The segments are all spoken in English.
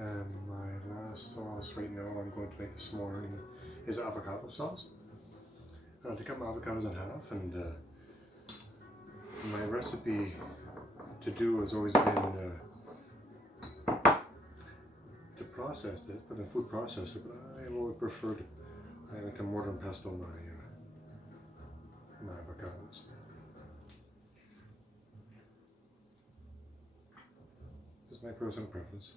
And my last sauce right now I'm going to make this morning is avocado sauce. To cut my avocados in half, and my recipe to do has always been to process it, but in food processor. But I have always preferred, I like to mortar and pestle my avocados. Just my personal preference.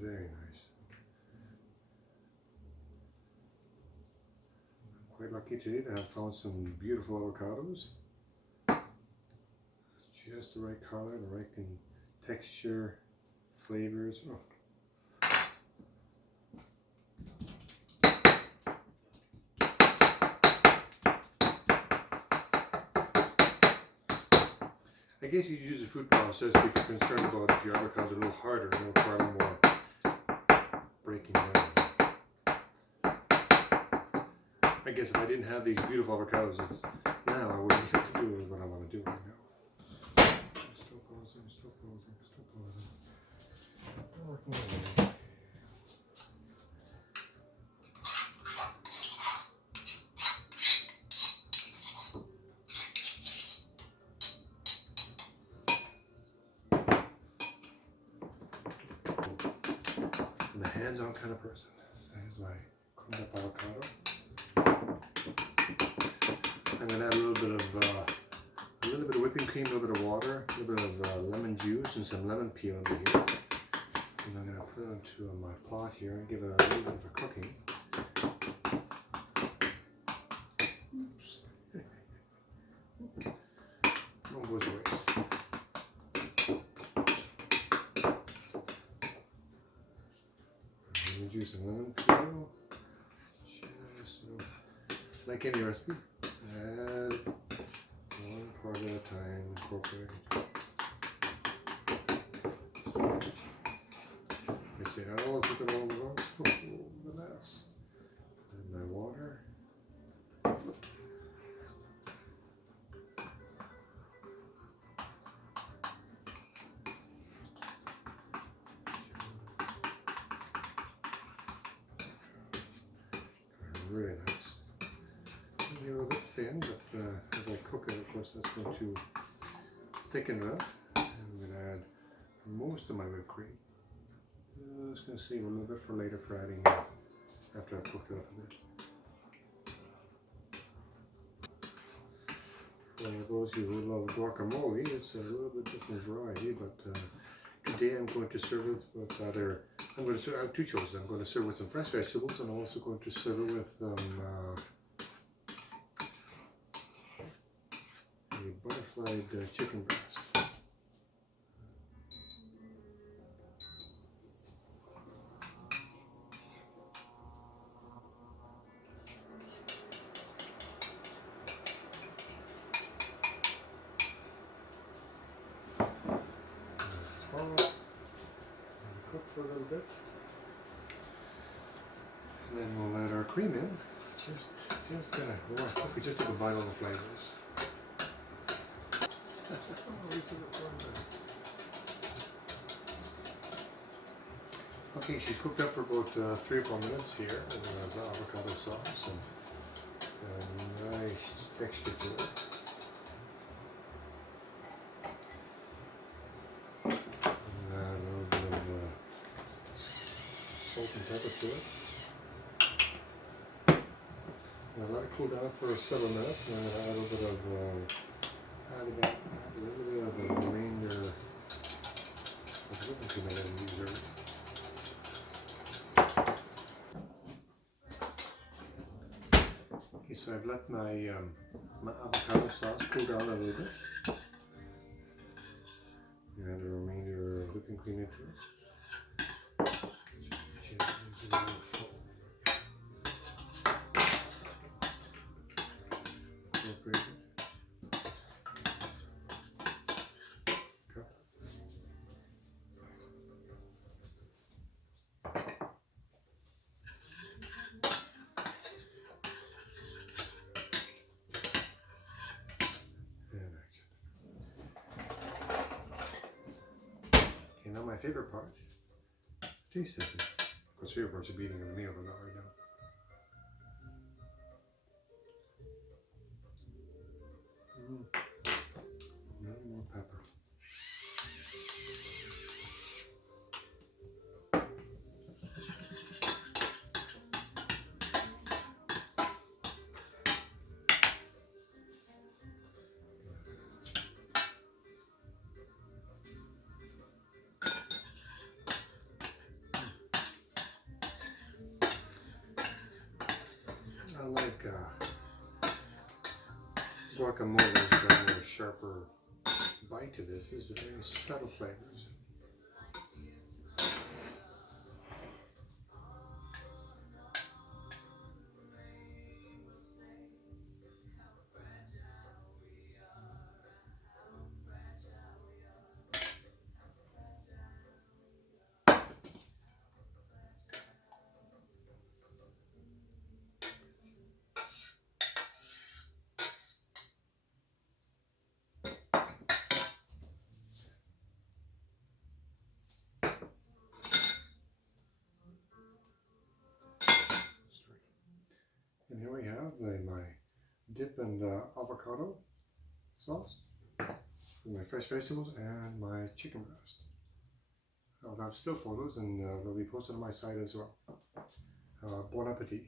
Very nice. I'm quite lucky today to have found some beautiful avocados. Just the right color, the right texture, flavors. Oh. I guess you use a food processor if you're concerned about if your avocados are a little harder and require more breaking down. I guess if I didn't have these beautiful avocados now, I wouldn't be able to do what I want to do right now. Still pausing. I'm a hands-on kind of person. So here's my cleaned up avocado. I'm going to add a little bit of whipping cream, a little bit of water, a little bit of lemon juice, and some lemon peel into here. And I'm going to put it into my pot here and give it a little bit of a cooking. Oops. No goes to waste. Lemon juice and lemon peel. Just like any recipe. Add one part at a time, incorporate. I'd say I always look at all the rocks. Oh, the mess. And my water. Really nice. Maybe a little bit thin, but as I cook it, of course, that's going to thicken it up. And I'm going to add most of my whipped cream. I'm just going to save a little bit for later for adding after I've cooked it up a bit. For those who love guacamole, it's a little bit different variety, but today I'm going to serve it with either, I have two choices. I'm going to serve it with some fresh vegetables, and I'm also going to serve it with a butterflied chicken breast. Cook for a little bit, and then we'll add our cream in. Just to combine all the flavors. Okay, she's cooked up for about 3 or 4 minutes here with the avocado sauce and a nice texture to it. Salt and pepper to it. I'll let it cool down for several minutes, and then add a little bit of the remainder of the whipping cream I didn't use earlier. Okay, so I've let my my avocado sauce cool down a little bit. And add the remainder of whipping cream into it. favorite part, taste testing. Because favorite parts are beating in the meal, but not right now. A little more pepper. I like guacamole's got a more sharper bite to this. This is very subtle flavors. And here we have my dip and avocado sauce with my fresh vegetables and my chicken breast. I'll have still photos and they'll be posted on my site as well. Bon appetit.